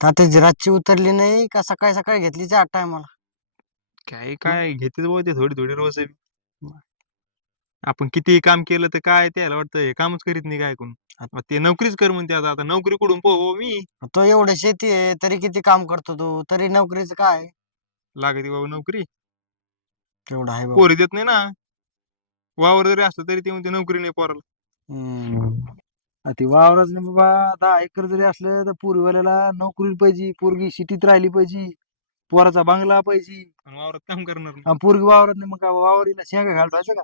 तात्याची रातची उतरली नाही का सकाळी सकाळी घेतली चार टायमाला? काय काय बाबा ते थोडी थोडी रोज आपण किती काम केलं तर काय त्याला वाटतं हे कामच करीत नाही काय कोण? मग ते नोकरीच कर म्हणते आता आता नोकरी कुठून पोहो मी? तो एवढं शेती आहे तरी किती काम करतो तू? तरी नोकरीचं काय? लागते बाबा नोकरी. तेवढं आहे बाबा पोरी देत नाही ना. वावर जरी असलं तरी ते म्हणते नोकरी नाही पोराला. हम्म. आ ते वावरच नाही बाबा दहा एकर जरी असलं तर पोरीवाल्याला नोकरी पाहिजे पोरगी सिटीत राहिली पाहिजे पोराचा बंगला पाहिजे. आणि वावरात काम करणार नाही. आणि पोरगी वावरत नाही मग काय वावरीला शेंगा घालवायचं का?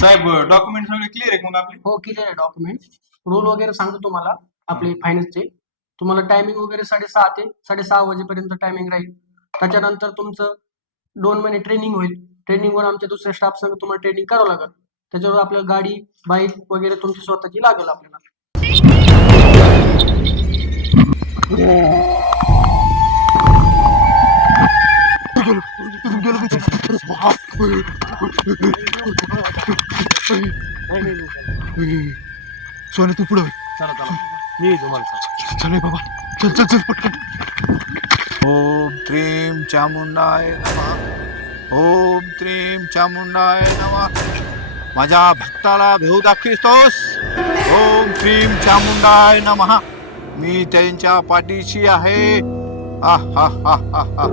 साहेब डॉक्युमेंट सगळे क्लिअर आहे आपले? हो क्लिअर आहे डॉक्युमेंट रूल वगैरे सांगतो तुम्हाला आपले फायनान्सचे तुम्हाला टायमिंग वगैरे साडेसहा ते साडेसहा वाजेपर्यंत टायमिंग राहील. त्याच्यानंतर तुमचं दोन महिने ट्रेनिंग होईल. ट्रेनिंगवर आमच्या दुसऱ्या स्टाफ संग तुम्हाला ट्रेनिंग करावं लागेल. त्याच्यावर आपल्याला गाडी बाईक वगैरे तुमची स्वतःची लागेल आपल्याला. सोने तू पुढे चला चला. मी येतो मला चल. बाबा. चल चल चल पटकन. ओम त्रीम चामुंडाय नमः. ओम त्रीम चामुंडाय नमः. माझ्या भक्ताला भेऊ दाखवितोस. ओम श्रीम चामुंडाय नमः. मी त्यांच्या पाठीशी आहे. हा हा हा हा हा